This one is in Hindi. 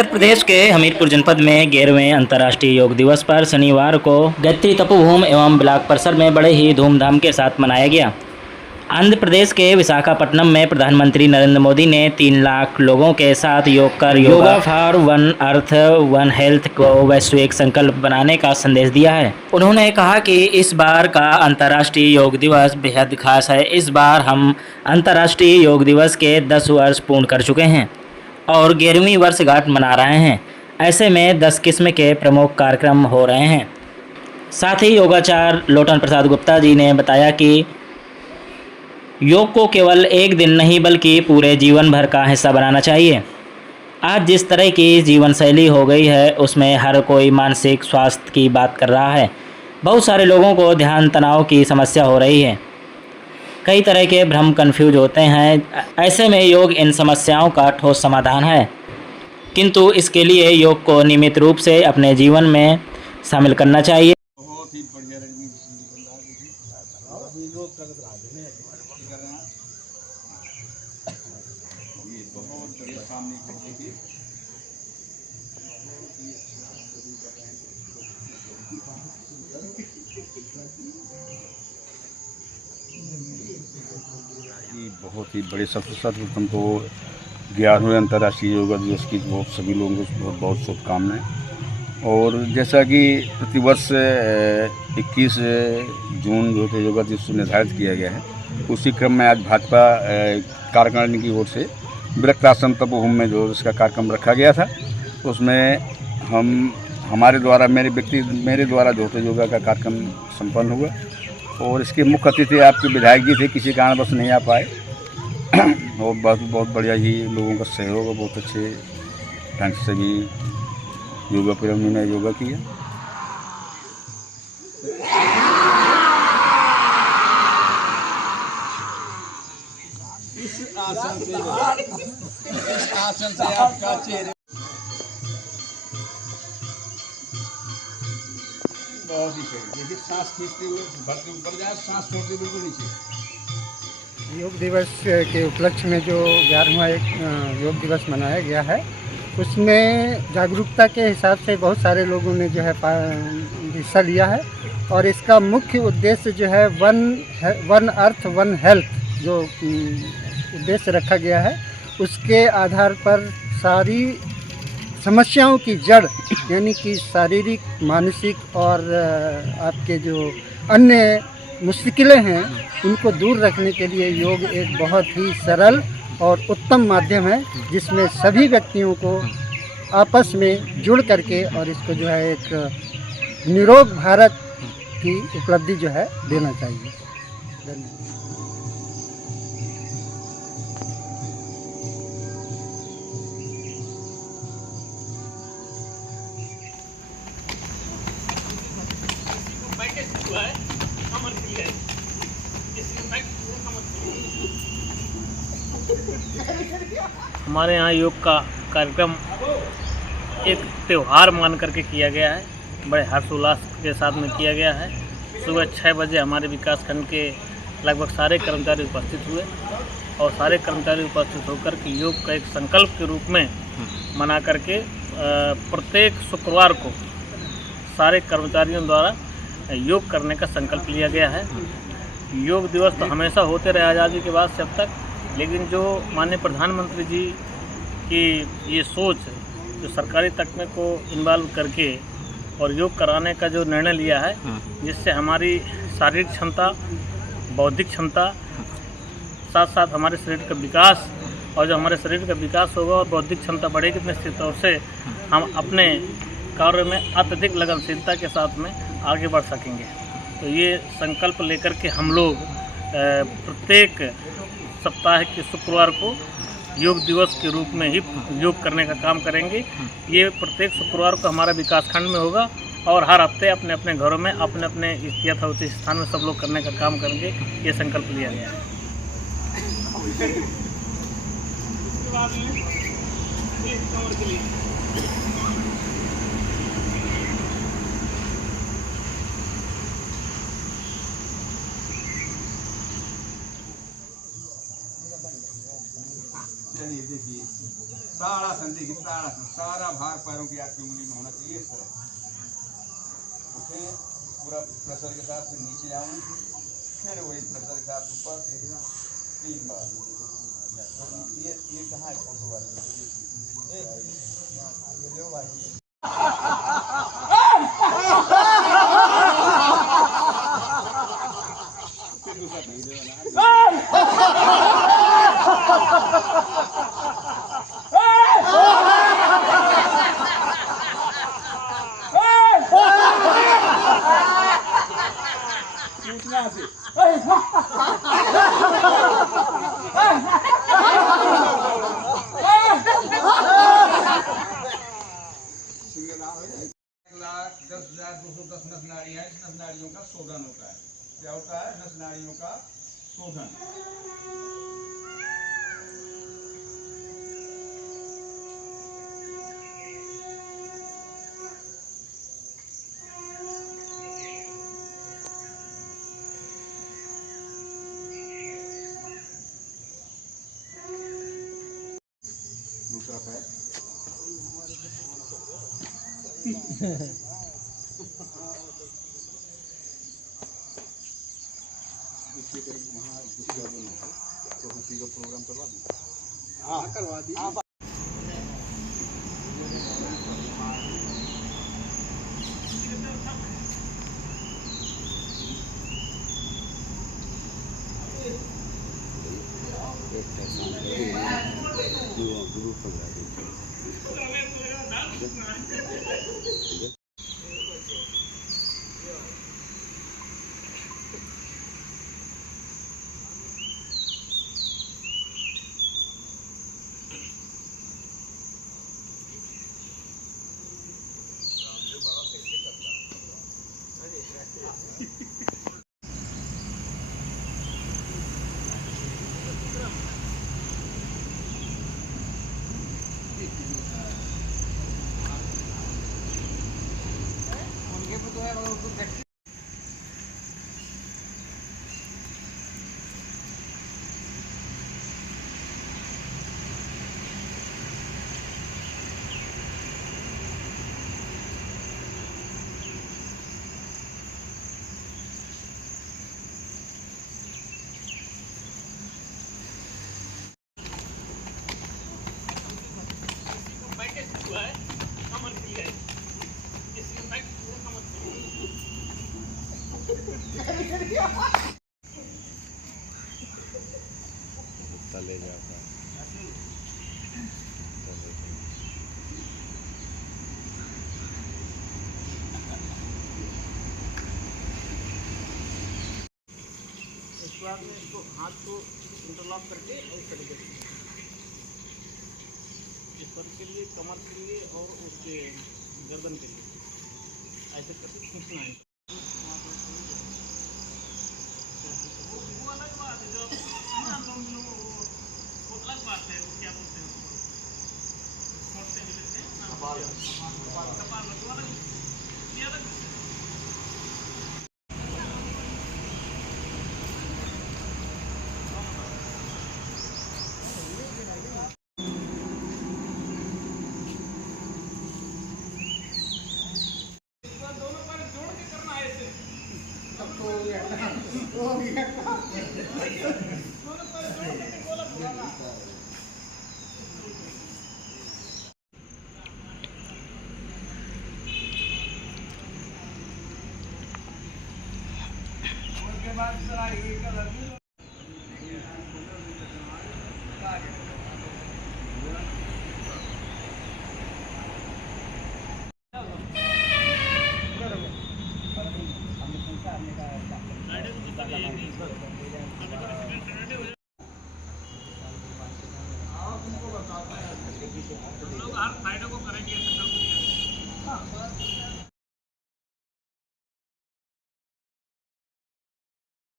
उत्तर प्रदेश के हमीरपुर जनपद में 11वें अंतर्राष्ट्रीय योग दिवस पर शनिवार को गायत्री तपोभूमि एवं ब्लॉक परिसर में बड़े ही धूमधाम के साथ मनाया गया। आंध्र प्रदेश के विशाखापट्टनम में प्रधानमंत्री नरेंद्र मोदी ने 3 लाख लोगों के साथ योग कर yoga for one earth one health को वैश्विक संकल्प बनाने का संदेश दिया है। उन्होंने कहा कि इस बार का अंतर्राष्ट्रीय योग दिवस बेहद खास है। इस बार हम अंतर्राष्ट्रीय योग दिवस के 10 वर्ष पूर्ण कर चुके हैं और 11वीं वर्षगांठ मना रहे हैं। ऐसे में 10 किस्म के प्रमुख कार्यक्रम हो रहे हैं। साथ ही योगाचार्य लोटन प्रसाद गुप्ता जी ने बताया कि योग को केवल एक दिन नहीं बल्कि पूरे जीवन भर का हिस्सा बनाना चाहिए। आज जिस तरह की जीवन शैली हो गई है उसमें हर कोई मानसिक स्वास्थ्य की बात कर रहा है। बहुत सारे लोगों को ध्यान तनाव की समस्या हो रही है। कई तरह के भ्रम कंफ्यूज होते हैं। ऐसे में योग इन समस्याओं का ठोस समाधान है, किंतु इसके लिए योग को नियमित रूप से अपने जीवन में शामिल करना चाहिए। बहुत ही बढ़िया सामने बहुत ही बड़े सर्वप्रथम तो 11वें अंतर्राष्ट्रीय योगा दिवस की बहुत सभी लोगों को बहुत बहुत शुभकामनाएं। और जैसा कि प्रतिवर्ष 21 जून जो है योगा दिवस निर्धारित किया गया है, उसी क्रम में आज भाजपा कार्यकारिणी की ओर से वृक्षासन तपोभूमि में जो इसका कार्यक्रम रखा गया था, उसमें हमारे द्वारा मेरे द्वारा जो है योगा का कार्यक्रम संपन्न हुआ। और इसके मुख्य अतिथि आपके विधायक जी थे, किसी कारणवश नहीं आ पाए। और बहुत बढ़िया ही लोगों का सहयोग और बहुत अच्छे ढंग से भी योगा प्रेमी ने योगा किया। इस आसन से आपका चेहरे बहुत ही सही। देखिए सांस खींचते हुए भरते ऊपर जाए, सांस छोड़ते बिल्कुल नीचे। योग दिवस के उपलक्ष्य में जो 11वां योग दिवस मनाया गया है, उसमें जागरूकता के हिसाब से बहुत सारे लोगों ने जो है हिस्सा लिया है। और इसका मुख्य उद्देश्य जो है वन अर्थ वन हेल्थ जो उद्देश्य रखा गया है, उसके आधार पर सारी समस्याओं की जड़ यानी कि शारीरिक, मानसिक और आपके जो अन्य मुश्किलें हैं उनको दूर रखने के लिए योग एक बहुत ही सरल और उत्तम माध्यम है, जिसमें सभी व्यक्तियों को आपस में जुड़ करके और इसको जो है एक निरोग भारत की उपलब्धि जो है देना चाहिए। धन्यवाद। हमारे यहाँ योग का कार्यक्रम एक त्यौहार मान करके किया गया है। बड़े हर्षोल्लास के साथ में किया गया है। सुबह 6 बजे हमारे विकास खंड के लगभग सारे कर्मचारी उपस्थित हुए और सारे कर्मचारी उपस्थित होकर के योग का एक संकल्प के रूप में मना करके प्रत्येक शुक्रवार को सारे कर्मचारियों द्वारा योग करने का संकल्प लिया गया है। योग दिवस तो हमेशा होते रहे आज़ादी के बाद से अब तक, लेकिन जो माननीय प्रधानमंत्री जी की ये सोच जो सरकारी तकनीक को इन्वॉल्व करके और योग कराने का जो निर्णय लिया है, जिससे हमारी शारीरिक क्षमता, बौद्धिक क्षमता, साथ साथ हमारे शरीर का विकास, और जो हमारे शरीर का विकास होगा और बौद्धिक क्षमता बढ़ेगी, निश्चित तौर से हम अपने कार्य में अत्यधिक लगनशीलता के साथ में आगे बढ़ सकेंगे। तो ये संकल्प लेकर के हम लोग प्रत्येक सप्ताह के शुक्रवार को योग दिवस के रूप में ही योग करने का काम करेंगे। ये प्रत्येक शुक्रवार को हमारा विकास खंड में होगा और हर हफ्ते अपने अपने घरों में अपने अपने यथावत स्थान में सब लोग करने का काम करेंगे। ये संकल्प लिया गया है। चलिए देखिए, ताड़ासन देखिए, ताड़ासन सारा भार पैरों की आपकी उंगली में होना चाहिए इस तरह। उठे पूरा प्रेशर के साथ फिर नीचे आऊँ, फिर वही प्रेशर के साथ ऊपर 3 बार। ये कहाँ है फोटो वाली? ये लो भाई। नस नाड़ियाँ, इस नस नाड़ियों का शोधन होता है। क्या होता है? नस नाड़ियों का शोधन। दूसरा पैर वहाँ तो हंसी का प्रोग्राम करवा दूँ। हाँ करवा दी। ले जाता है। इसके बाद में इसको हाथ को इंटरलॉक करके और तरीके से ऊपर के लिए, कमर के लिए और उसके गर्दन के लिए ऐसे करके खींचना है। वो अलग बात है, जो हम लोग वो अलग बात है, वो क्या बोलते हैं उसको, छोड़ते हैं लेते हैं कपाल लगवा ये अलग। लोग हर फायदे को करेंगे, संकल्प लिया।